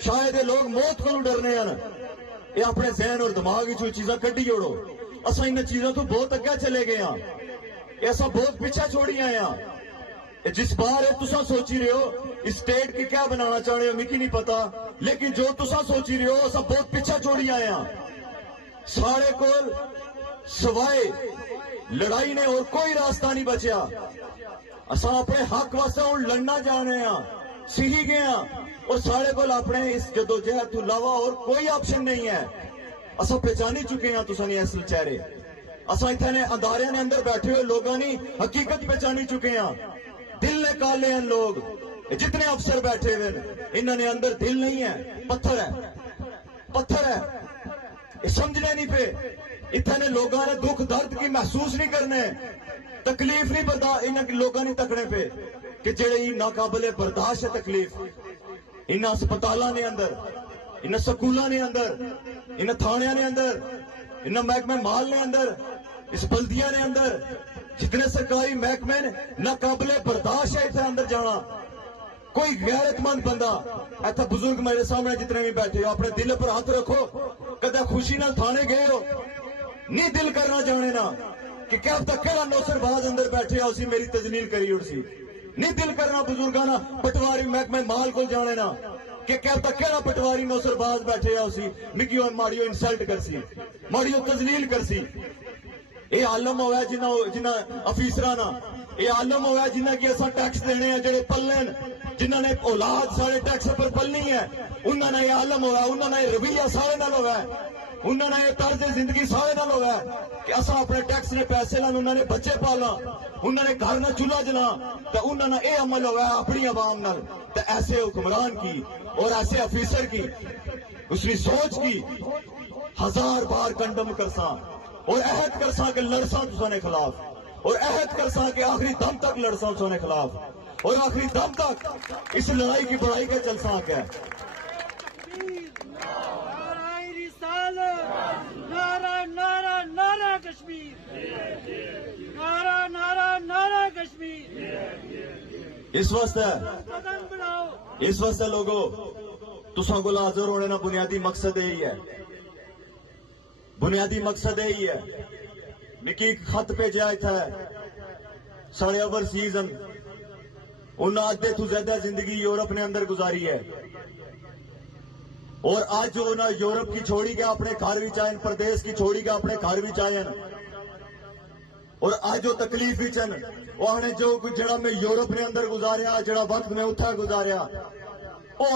شاید یہ لوگ موت کو ڈرنے ہیں، یہ اپنے ذہن اور دماغ کی چیزاں کڈی جوڑو. اصا ان چیزوں تو بہت اگے چلے گئے ہاں، ایسا بہت پیچھے چھوڑی آئے ہاں. جس بار تسا سوچی رہے ہو اسٹیٹ کی کیا بنانا چاہ رہے ہو مجھے نہیں پتا، لیکن جو تسا سوچی رہے ہو ایسا بہت پیچھے چھوڑی آئے ہاں. سارے کول سوائے لڑائی نے اور کوئی راستہ نہیں بچیا. اساں اپنے حق واسطے ہوں لڑنا جا رہے ہیں، سیکھی گئے ہیں، اور سارے کول اپنے اس جدوجہد تو علاوہ اور کوئی آپشن نہیں ہے. اساں پہچانی چکے ہیں تساں نے اصل چہرے. اساں اتنے ادارے نے اندر بیٹھے ہوئے لوگوں نے حقیقت پہچانی چکے ہیں. دل نے کالے ہیں لوگ، جتنے افسر بیٹھے ہوئے انہوں نے اندر دل نہیں ہے، پتھر ہے، پتھر ہے. یہ سمجھنے نہیں پہ. اتنے لوگوں نے دکھ درد کی محسوس نہیں کرنے، تکلیف نہیں برداشت ان لوگوں نے تکنے پہ کہ جڑے ناقابل برداشت ہے تکلیف. ان اسپتالوں نے اندر، ان سکولوں نے اندر، ان تھانے نے اندر، ان محکمہ مال نے اندر، اس بلدیاں نے اندر، جتنے سرکاری محکمے ناقابل برداشت ہے اتنے اندر جانا. کوئی غیرت مند بندہ ایتھا بزرگ میرے سامنے جتنے بھی بیٹھے ہو اپنے دل پر ہاتھ رکھو. کدے خوشی نال تھانے گئے ہو؟ نہیں دل کرنا جانے نا کہ کیا اب تک کہڑا نوسر باز اندر بیٹھے ہو اسی میری تجلیل کری اڑ سی. نہیں دل کرنا بزرگانا پٹواری محکمہ مال کو جانے نا کہ کیا اب تک کہڑا پٹواری نوسر باز بیٹھے ہو اسی مکیو ماڑیو انسلٹ کر سی، ماڑیو تجلیل کر سی. یہ عالم ہوا ہے جنہ افیسرانا، یہ عالم ہوا ہے جنہ کی ایسا ٹیکس دینے ہیں جڑے پلن، جنہ نے اولاد سارے ٹیکس پر پلنی ہے، انہوں نے یہ عالم ہوا ہے، انہوں نے یہ رویہ سارے نال ہوا ہے، انہوں نے یہ طرز زندگی سارے نال ہوا ہے کہ اصا اپنے ٹیکس نے پیسے لان، انہوں نے بچے پالا، انہوں نے گھر نہ چولہا جلا، تو انہوں نے یہ عمل ہوا ہے اپنی عوام نال. تو ایسے حکمران کی اور ایسے افیسر کی اس کی سوچ کی ہزار بار کنڈم کرساں اور عہد کرساں کہ لڑساں تساں نے خلاف، اور عہد کرساں کہ آخری دم تک لڑساں تساں نے خلاف، اور آخری دم تک اس لڑائی کی بڑائی کے چلساں کے. نعرہ نعرہ نعرہ کشمیر، نعرہ نعرہ نعرہ کشمیر. اس واسطے قدم بڑھاؤ. اس واسطے لوگوں تساں کو حاضر ہونے کا بنیادی مقصد یہی ہے، بنیادی مقصد یہی ہے. مکی ایک خط بھیجا تھا ساڑھے اوورسیز انہوں ادھے تو زیادہ زندگی یورپ نے اندر گزاری ہے، اور آج جو انہوں یورپ کی چھوڑی گیا اپنے گھر بھی چاہیں، پردیش کی چھوڑی گیا اپنے گھر بھی چاہیں، اور آج جو تکلیف بھی چن وہ جو جڑا میں یورپ نے اندر گزاریا، جڑا وقت میں اتھا گزاریا وہ